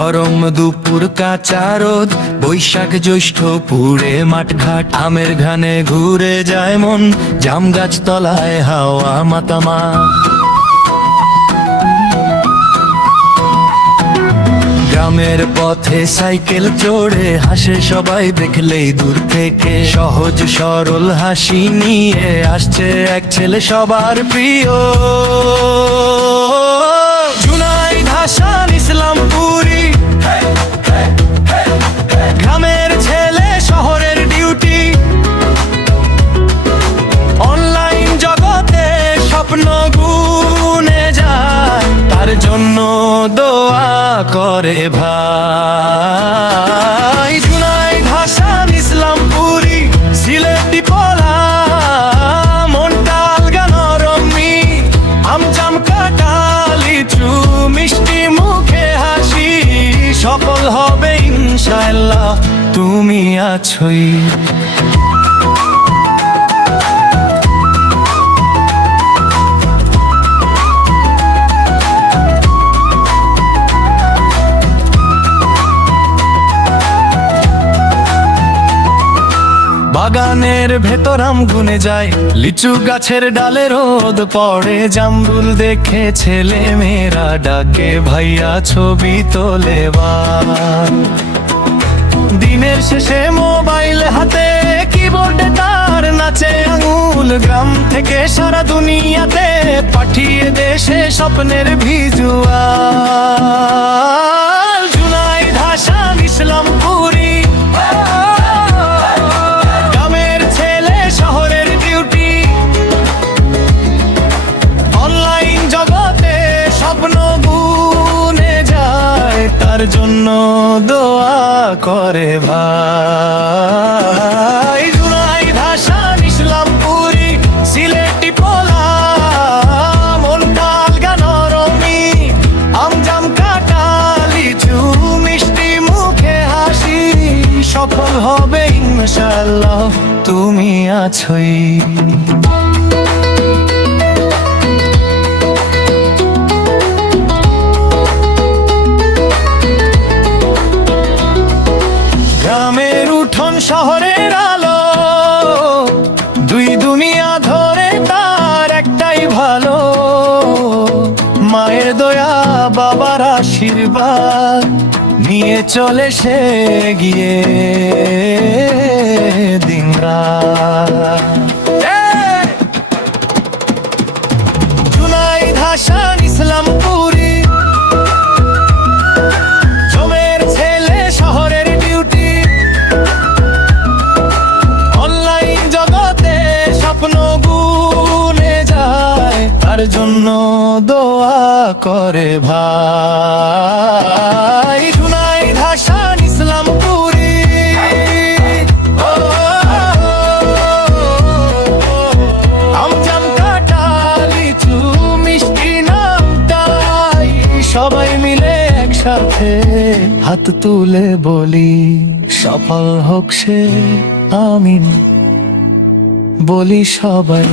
গরম দুপুর কাঁচা রোদ, বৈশাখ জ্যৈষ্ঠ পুড়ে মাঠঘাট, আমের ঘানে ঘুরে যায় মন, জাম গাছ তলায় হাওয়া মাতামা। গ্রামের পথে সাইকেল চড়ে হাসে সবাই দেখলেই দূর থেকে, সহজ সরল হাসি নিয়ে আসছে এক ছেলে সবার প্রিয়। জুনাইদ হাসান ইসলামপুরি, গ্রামের ছেলে শহরের ডিউটি, অনলাইন জগতে স্বপ্ন গুনে যায়, তার জন্য দোয়া করে ভাই। জুনাইদ হাসান ইসলামপুরি, সিলেটি পোলা, মনটা আলগা নরমি, আমজাম কাটা লিচু, মিষ্টি মুখে হাসি, সফল হবে ইনশাআল্লাহ তুমি আছোই। বাগানের ভেতর আম গুনে যায়, লিচু গাছের ডালে রোদ পড়ে, জামরুল দেখে ছেলে মেয়েরা ডাকে ভাইয়া ছবি তোলে। দিনের শেষে মোবাইল হাতে, কিবোর্ডে তার নাচে আঙুল, গ্রাম থেকে সারা দুনিয়াতে পাঠিয়ে দেশে স্বপ্নের ভিজুয়াল। জুনাইদ হাসান ইসলামপুরি, তার জন্য দোয়া করে ভাই। জুনাইদ হাসান ইসলামপুরি, সিলেটি পোলা, মনটা আলগা নরমি, আমজাম কাটা লিচু, মিষ্টি মুখে হাসি, সফল হবে ইনশাআল্লাহ তুমি আছোই। শহরের আলো, দুই দুনিয়া ধরে তার একটাই ভালো, মায়ের দয়া বাবার আশীর্বাদ নিয়ে চলে সে গিয়ে দিনরাত। জুনাইদ হাসান ইসলামপুরি, জমের ছেলে শহরের ডিউটি, তার জন্য দোয়া করে ভাই। জুনাইদ হাসান ইসলামপুরি, আমজাম কাটা লিচু, মিষ্টি নামটাই, সবাই মিলে একসাথে হাত তুলে বলি সফল হোক সে, আমিন বলি সবাই।